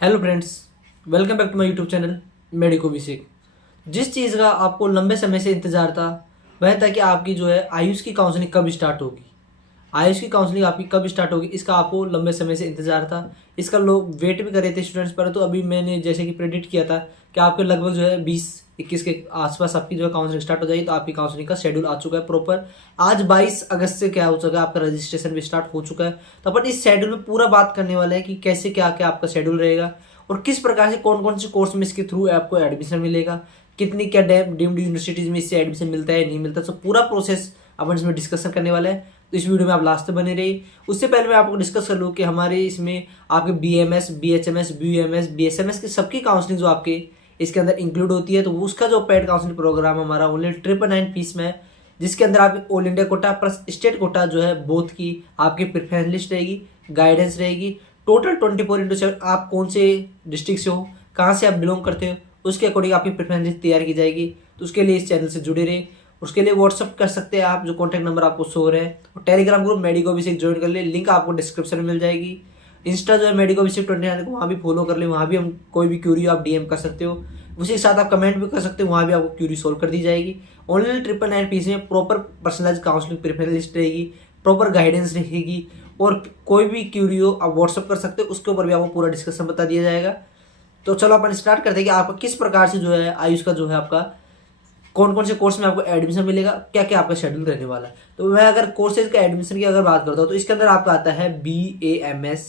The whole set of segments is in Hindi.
Hello friends, welcome back to my YouTube channel medico basic. जिस चीज़ का आपको लंबे समय से इंतज़ार था वह था कि आपकी जो है आयुष की काउंसलिंग कब स्टार्ट होगी। आयुष की काउंसलिंग आपकी कब स्टार्ट होगी इसका आपको लंबे समय से इंतजार था। इसका लोग वेट भी कर रहे थे स्टूडेंट्स पर। तो अभी मैंने जैसे कि प्रेडिक्ट किया था कि आपके लगभग जो है 20-21 के आसपास आपकी जो है काउंसलिंग स्टार्ट हो जाएगी। तो आपकी काउंसलिंग का शेड्यूल आ चुका है प्रॉपर। आज 22 अगस्त से क्या हो चुका है, आपका रजिस्ट्रेशन भी स्टार्ट हो चुका है। तो अपन इस शेड्यूल में पूरा बात करने वाले हैं कि कैसे क्या क्या आपका शेड्यूल रहेगा और किस प्रकार से कौन कौन से कोर्स में इसके थ्रू आपको एडमिशन मिलेगा, कितनी क्या डीम्ड यूनिवर्सिटीज में इससे एडमिशन मिलता है नहीं मिलता। तो पूरा प्रोसेस अपन इसमें डिस्कशन करने वाले हैं। तो इस वीडियो में आप लास्ट तक बने रहिए। उससे पहले मैं आपको डिस्कस कर लूँ कि हमारे इसमें आपके BMS, BHMS, BUMS, BSMS की सबकी काउंसलिंग जो आपके इसके अंदर इंक्लूड होती है। तो उसका जो पेड काउंसलिंग प्रोग्राम हमारा ओनली 999 फीस में है, जिसके अंदर आपकी all India quota plus state quota जो है बोथ की आपकी प्रेफरेंस लिस्ट रहेगी, गाइडेंस रहेगी। टोटल 24/7 आप कौन से डिस्ट्रिक्ट से हो, कहाँ से आप बिलोंग करते हो, उसके अकॉर्डिंग आपकी प्रेफरेंस लिस्ट तैयार की जाएगी। तो उसके लिए इस चैनल से जुड़े रहे। उसके लिए व्हाट्सअप कर सकते हैं आप, जो कॉन्टैक्ट नंबर आपको शो हो रहे हैं। और Telegram group medico basic join कर ले, लिंक आपको डिस्क्रिप्शन में मिल जाएगी। इंस्टा जो है मेडिको बेसिक 29 को वहाँ भी फॉलो कर ले, वहाँ भी हम कोई भी क्यूरी आप DM कर सकते हो। उसी के साथ आप कमेंट भी कर सकते हो, वहाँ भी आपको क्यूरी सोल्व कर दी जाएगी। ओनली 999 फीस में proper personalize counselling preference list रहेगी, प्रॉपर गाइडेंस रहेगी। और कोई भी क्यूरी हो आप व्हाट्सअप कर सकते हो, उसके ऊपर भी आपको पूरा डिस्कशन बता दिया जाएगा। तो चलो अपन स्टार्ट करते हैं कि आपका किस प्रकार से जो है आयुष का जो है आपका कौन कौन से कोर्स में आपको एडमिशन मिलेगा, क्या क्या आपका शेड्यूल रहने वाला है। तो मैं अगर कोर्सेज का एडमिशन की अगर बात करता हूँ तो इसके अंदर आपका आता है BAMS।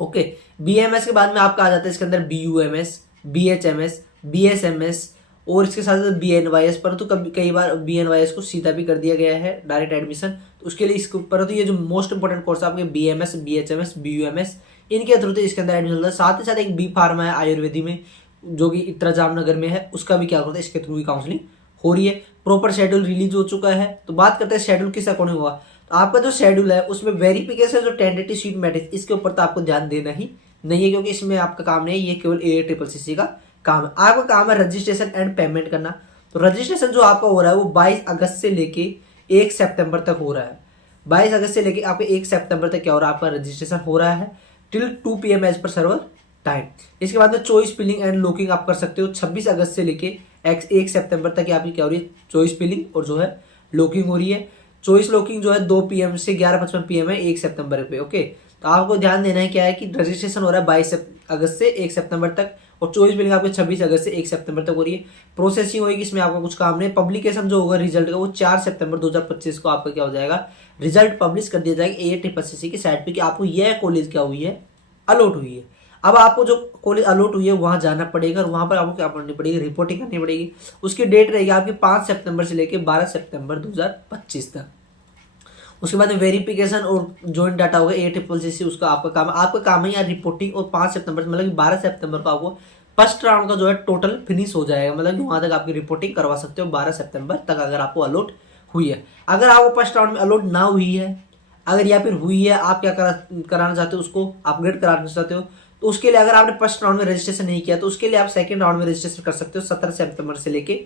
ओके, BAMS के बाद में आपका आ जाता है इसके अंदर BUMS, BHMS, BSMS और इसके साथ साथ BNYS। परंतु कभी कई बार BNYS को सीधा भी कर दिया गया है डायरेक्ट एडमिशन। तो उसके लिए इसको परंतु ये जो मोस्ट इंपॉर्टेंट कोर्स है आपके BMS, BHMS, BUMS, इनके थ्रू तो इसके अंदर एडमिशन होता है। साथ ही साथ एक B फार्मा है आयुर्वेदी में, जो कि इतना जामनगर में है, उसका भी क्या होता है इसके थ्रू ही काउंसलिंग हो रही है। प्रॉपर शेड्यूल रिलीज हो चुका है। तो बात करते हैं शेड्यूल किस अकॉर्डिंग हुआ। तो आपका जो शेड्यूल है उसमें वेरिफिकेशन जो टेंटेटिव सीट मैट्रिक्स, इसके ऊपर तो आपको ध्यान देना ही नहीं है, क्योंकि इसमें आपका काम नहीं है, ये केवल AACCC का काम है। आपका काम है रजिस्ट्रेशन एंड पेमेंट करना। तो रजिस्ट्रेशन जो आपका हो रहा है वो 22 अगस्त से लेके 1 सितंबर तक हो रहा है। 22 अगस्त से लेके आपके 1 सितंबर तक क्या हो रहा है, आपका रजिस्ट्रेशन हो रहा है till 2 PM as per server time. इसके बाद में चॉइस फिलिंग एंड लॉकिंग आप कर सकते हो। 26 अगस्त से लेके 1 सितंबर तक आपकी क्या हो रही है, चॉइस फिलिंग और जो है लॉकिंग हो रही है। चॉइस लॉकिंग जो है 2 PM से 11:55 PM है 1 सितंबर पे। ओके, तो आपको ध्यान देना है क्या है कि रजिस्ट्रेशन हो रहा है 22 अगस्त से 1 सितंबर तक और चॉइस फिलिंग आपके 26 अगस्त से 1 सितंबर तक हो रही है। प्रोसेसिंग होगी, इसमें आपका कुछ काम नहीं। पब्लिकेशन जो होगा रिजल्ट का वो 4 सितंबर 2025 को आपका क्या हो जाएगा, रिजल्ट पब्लिश कर दिया जाएगा AACCC की साइट पे कि आपको यह कॉलेज क्या हुई है, अलॉट हुई है। अब आपको जो कॉलेज अलॉट हुई है वहां जाना पड़ेगा और वहां पर आपको क्या करनी पड़ेगी, रिपोर्टिंग करनी पड़ेगी। उसकी डेट रहेगी आपकी 5 सितंबर से लेकर 12 सितंबर 2025 तक। उसके बाद वेरिफिकेशन और ज्वाइंट डाटा होगा AACCC, उसका आपका काम है यार रिपोर्टिंग। और 5 सितंबर से मतलब 12 सितंबर को आपको फर्स्ट राउंड का जो है टोटल फिनिश हो जाएगा, मतलब वहां तक आपकी रिपोर्टिंग करवा सकते हो 12 सितंबर तक, अगर आपको अलॉट हुई है। अगर आपको फर्स्ट राउंड में अलॉट ना हुई है, अगर या फिर हुई है, आप क्या कराना चाहते हो, उसको अपग्रेड कराना चाहते हो, तो उसके लिए अगर आपने फर्स्ट राउंड में रजिस्ट्रेशन नहीं किया तो उसके लिए आप सेकंड राउंड में रजिस्ट्रेशन कर सकते हो 17 सितंबर से लेके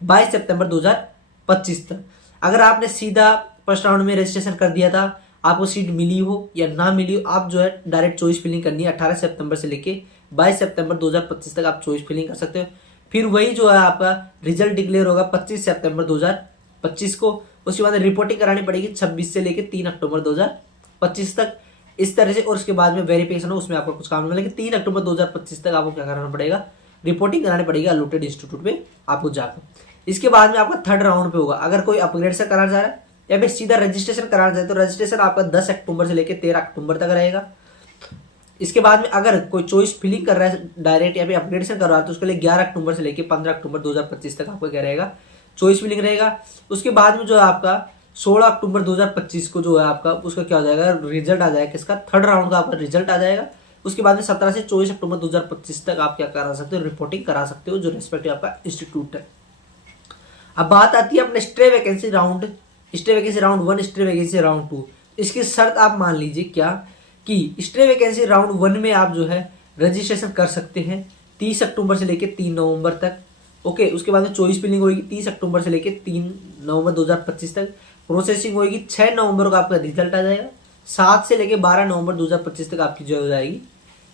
22 सितंबर 2025 तक। अगर आपने सीधा फर्स्ट राउंड में रजिस्ट्रेशन कर दिया था, आपको सीट मिली हो या ना मिली हो, आप जो है डायरेक्ट चॉइस फिलिंग करनी है। 18 सितंबर से लेके 22 सितंबर 2025 तक आप चॉइस फिलिंग कर सकते हो। फिर वही जो है आपका रिजल्ट डिक्लेयर होगा 25 सितंबर 2025 को। उसके बाद रिपोर्टिंग करानी पड़ेगी 26 से लेकर 3 अक्टूबर 2025 तक, इस तरह से। और उसके बाद में वेरिफिकेशन हो, उसमें आपको कुछ काम नहीं, लेकिन 3 अक्टूबर 2025 तक आपको क्या करना पड़ेगा, रिपोर्टिंग करानी पड़ेगी अलॉटेड इंस्टीट्यूट पे आपको जाकर। इसके बाद में आपका थर्ड राउंड पे होगा। अगर कोई अपग्रेड से कराना चाह रहा है या फिर सीधा रजिस्ट्रेशन कराना चाहते तो रजिस्ट्रेशन आपका 10 अक्टूबर से लेकर 13 अक्टूबर तक रहेगा। इसके बाद में अगर कोई चॉइस फिलिंग कर रहा है डायरेक्ट या फिर अपग्रेडेशन कर रहा है तो उसके लिए 11 अक्टूबर से लेकर 15 अक्टूबर 2025 तक आपका क्या रहेगा, चॉइस फिलिंग रहेगा। उसके बाद में जो है आपका 16 अक्टूबर 2025 को जो है आपका उसका क्या हो जाएगा, रिजल्ट आ जाएगा किसका, थर्ड राउंड का आपका रिजल्ट आ जाएगा। उसके बाद में 17 से 24 अक्टूबर 2025 तक आप क्या करा सकते हो, रिपोर्टिंग करा सकते हो जो रेस्पेक्टिव आपका इंस्टीट्यूट है। अब बात आती है अपने stay vacancy round 1, stay vacancy round 2। इसकी शर्त आप मान लीजिए क्या कि स्टे वैकेंसी राउंड 1 में आप जो है रजिस्ट्रेशन कर सकते हैं 30 अक्टूबर से लेकर 3 नवंबर तक। ओके, उसके बाद में चॉइस फिलिंग होगी 30 अक्टूबर से लेकर 3 नवंबर 2025 तक। प्रोसेसिंग होगी 6 नवंबर को आपका रिजल्ट आ जाएगा। 7 से लेकर 12 नवंबर 2025 तक आपकी जो हो जाएगी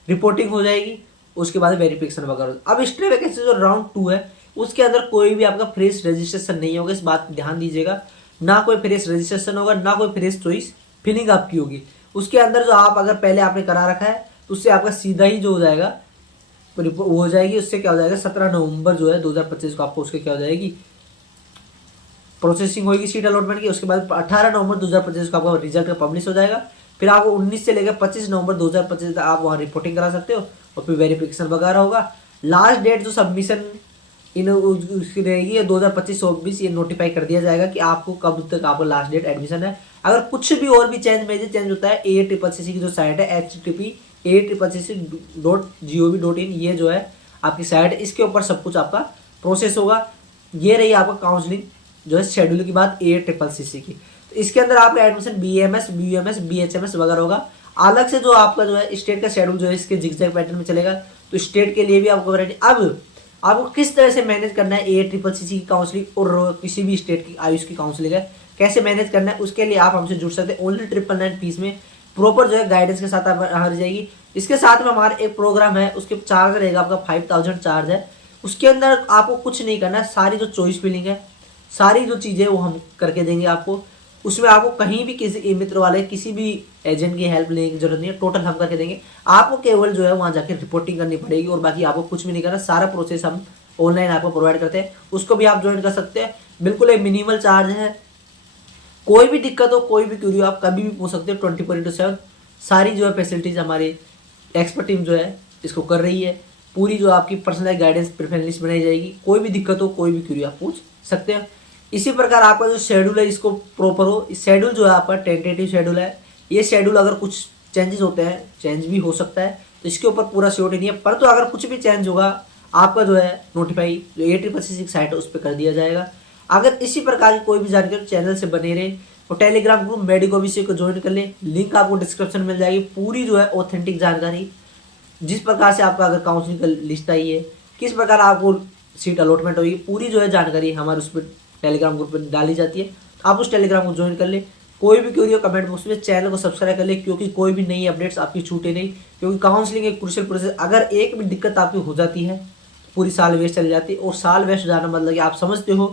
रिपोर्टिंग हो जाएगी, उसके बाद वेरिफिकेशन वगैरह। अब स्टे वैकेंसी जो राउंड 2 है उसके अंदर कोई भी आपका फ्रेश रजिस्ट्रेशन नहीं होगा, इस बात ध्यान दीजिएगा। ना कोई फ्रेश रजिस्ट्रेशन होगा, ना कोई फ्रेश चॉइस फिलिंग आपकी होगी। उसके अंदर जो आप अगर पहले आपने करा रखा है तो उससे आपका सीधा ही जो हो जाएगा वो हो जाएगी। उससे क्या हो जाएगा 17 नवंबर जो है 2025 को आपको उसके क्या हो जाएगी प्रोसेसिंग होगी सीट अलॉटमेंट की। उसके बाद 18 नवंबर 2025 को आपका रिजल्ट पब्लिश हो जाएगा। फिर आपको 19 से लेकर 25 नवंबर 2025 तक आप वहाँ रिपोर्टिंग करा सकते हो और फिर वेरिफिकेशन वगैरह होगा। लास्ट डेट जो सबमिशन इन उसकी रहेगी 2025-26 ये नोटिफाई कर दिया जाएगा कि आपको कब तक आपको लास्ट डेट एडमिशन है। अगर कुछ भी और भी मेजर चेंज होता है ACCC की जो साइट है http://ACCC.gov.in ये जो है आपकी साइट है, इसके ऊपर सब कुछ आपका प्रोसेस होगा। ये रही आपका काउंसलिंग जो है शेड्यूल की बात ACCC की। तो इसके अंदर आपका एडमिशन BAMS, BUMS, BHMS वगैरह होगा। अलग से जो आपका जो है स्टेट का शेड्यूल जो है इसके जिगजैग पैटर्न में चलेगा, तो स्टेट के लिए भी आपको वैरायटी। अब आपको किस तरह से मैनेज करना है ACCC की काउंसलिंग और किसी भी स्टेट की आयुष की काउंसलिंग है कैसे मैनेज करना है, उसके लिए आप हमसे जुड़ सकते हैं। ओनली 999 फीस में प्रॉपर जो है गाइडेंस के साथ आप हार जाएगी। इसके साथ में हमारा एक प्रोग्राम है, उसके चार्ज रहेगा आपका 5000 चार्ज है। उसके अंदर आपको कुछ नहीं करना है, सारी जो चॉइस फिलिंग है सारी जो चीज़ें वो हम करके देंगे आपको। उसमें आपको कहीं भी किसी मित्र वाले किसी भी एजेंट की हेल्प लेने की जरूरत नहीं है, टोटल हम करके देंगे। आपको केवल जो है वहाँ जाके रिपोर्टिंग करनी पड़ेगी और बाकी आपको कुछ भी नहीं करना, सारा प्रोसेस हम ऑनलाइन आपको प्रोवाइड करते हैं। उसको भी आप ज्वाइन कर सकते हैं, बिल्कुल एक मिनिमल चार्ज है। कोई भी दिक्कत हो, कोई भी क्यूरी हो, आप कभी भी पूछ सकते हो 24/7। सारी जो है फैसिलिटीज हमारी एक्सपर्ट टीम जो है इसको कर रही है। पूरी जो आपकी पर्सनलाइज गाइडेंस प्रेफरेंस लिस्ट बनाई जाएगी। कोई भी दिक्कत हो, कोई भी क्यूरी आप पूछ सकते हैं। इसी प्रकार आपका जो शेड्यूल है इसको प्रॉपर हो। इस शेड्यूल जो है आपका टेंटेटिव शेड्यूल है। ये शेड्यूल अगर कुछ चेंजेस होते हैं, चेंज भी हो सकता है, तो इसके ऊपर पूरा श्योरिटी नहीं है, परंतु अगर कुछ भी चेंज होगा आपका जो है नोटिफाई जो ACCC साइट है उस पर कर दिया जाएगा। अगर इसी प्रकार की कोई भी जानकारी चैनल से बने रहे तो टेलीग्राम ग्रुप मेडिको विषय को ज्वाइन कर ले, लिंक आपको डिस्क्रिप्शन में मिल जाएगी। पूरी जो है ऑथेंटिक जानकारी, जिस प्रकार से आपका अगर काउंसलिंग का लिस्ट आई है, किस प्रकार आपको सीट अलॉटमेंट होगी, पूरी जो है जानकारी हमारे उस पर टेलीग्राम ग्रुप में डाली जाती है। आप उस टेलीग्राम को ज्वाइन कर ले। कोई भी क्वेरी हो कमेंट बॉक्स में, चैनल को सब्सक्राइब कर ले, क्योंकि कोई भी नई अपडेट्स आपकी छूटे नहीं। क्योंकि काउंसलिंग एक क्रूशियल प्रोसेस, अगर एक भी दिक्कत आपकी हो जाती है पूरी साल वेस्ट चली जाती है। और साल वेस्ट जाना मतलब कि आप समझते हो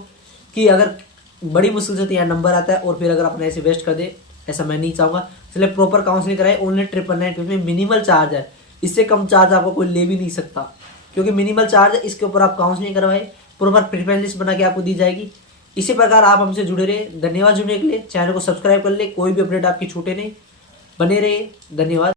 कि अगर बड़ी मुश्किल से यहाँ नंबर आता है और फिर अगर अपने ऐसे वेस्ट कर दे, ऐसा मैं नहीं चाहूँगा। इसलिए प्रॉपर काउंसलिंग कराए। ओनली 999 में मिनिमल चार्ज है, इससे कम चार्ज आपको कोई ले भी नहीं सकता, क्योंकि मिनिमल चार्ज है। इसके ऊपर आप काउंसलिंग करवाए, प्रॉपर प्रेफरेंस लिस्ट बना के आपको दी जाएगी। इसी प्रकार आप हमसे जुड़े रहे। धन्यवाद जुड़ने के लिए। चैनल को सब्सक्राइब कर ले, कोई भी अपडेट आपकी छूटे नहीं। बने रहे। धन्यवाद।